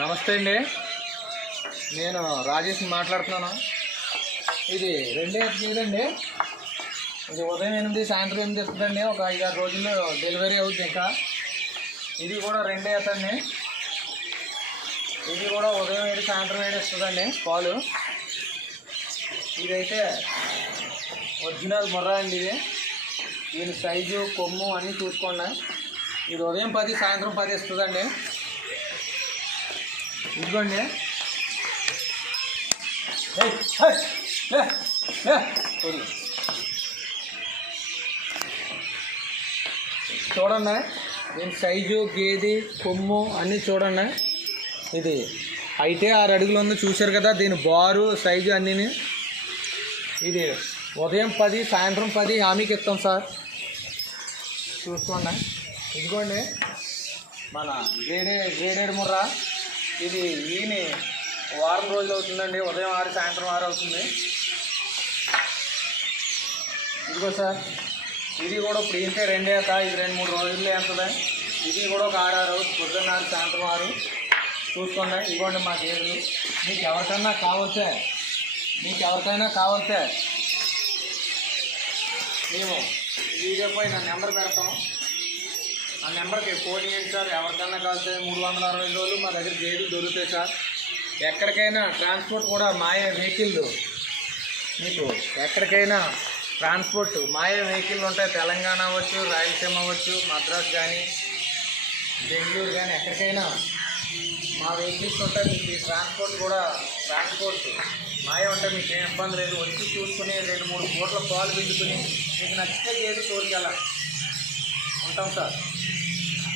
నమస్తే అండి. నేను రాజేష్ మాట్లాడుతున్నాను. ఇది రెండే ఎత్తుదండి ఇది ఉదయం ఎనిమిది సాయంత్రం ఎనిమిది ఇస్తుందండి ఒక ఐదారు రోజుల్లో డెలివరీ అవుద్ది ఇంకా. ఇది కూడా రెండే ఎత్తండి ఇది కూడా ఉదయం ఏడు సాయంత్రం ఏడు ఇస్తుందండి పాలు. ఇదైతే ఒరిజినల్ ముర్రా అండి ఇది. దీని సైజు కొమ్ము అన్నీ చూసుకోండి. ఇది ఉదయం పది సాయంత్రం పది ఇస్తుందండి ఇదిగోండి. చూడండి. దీని సైజు గేది కొమ్ము అన్నీ చూడండి. ఇది అయితే ఆరు అడుగులు ఉంది. చూశారు కదా దీని బారు సైజు అన్నీని. ఇది ఉదయం పది సాయంత్రం పది హామీకి ఇస్తాం సార్. చూసుకోండి. ఇదిగోండి. మన గ్రేడే గ్రేడెడ్ ముర్రా. ఇది ఈని వారం రోజులు అవుతుందండి ఉదయం ఆరు సాయంత్రం ఆరు అవుతుంది. ఇదిగో సార్ ఇది కూడా ఇప్పుడు ఇంతే రెండే అక్క ఇది రెండు మూడు రోజుల్లో ఎంతదా ఇది కూడా ఒక ఆరు ఆరు పొద్దున్న ఆరు సాయంత్రం ఆరు. చూసుకోండి ఇదిగోండి మా గేదెలు మీకు ఎవరికైనా కావాల్సే మీకు ఎవరికైనా కావాల్సే మేము వీడియో పై నా నెంబర్ పెడతాం. ఆ నెంబర్కి ఫోన్ చేయండి సార్. ఎవరికైనా కలిస్తే మూడు వందల అరవై రోజులు మా దగ్గర గేదెలు దొరుకుతాయి సార్. ఎక్కడికైనా ట్రాన్స్పోర్ట్ కూడా మాయా వెహికల్ మీకు ఎక్కడికైనా ట్రాన్స్పోర్ట్ మాయ వెహికల్ ఉంటాయి. తెలంగాణ అవ్వచ్చు రాయలసీమ అవ్వచ్చు మద్రాస్ కానీ బెంగళూరు కానీ ఎక్కడికైనా మా వెహికల్స్ ఉంటాయి. మీకు ఈ ట్రాన్స్పోర్ట్ కూడా ట్రాన్స్పోర్ట్ మాయ ఉంటే మీకు ఏం ఇబ్బంది లేదు. వచ్చి చూసుకుని రెండు మూడు కోట్ల పాలు పిండుకుని మీకు నచ్చితే గేది తోలుకెళ్ళ ఉంటాం సార్.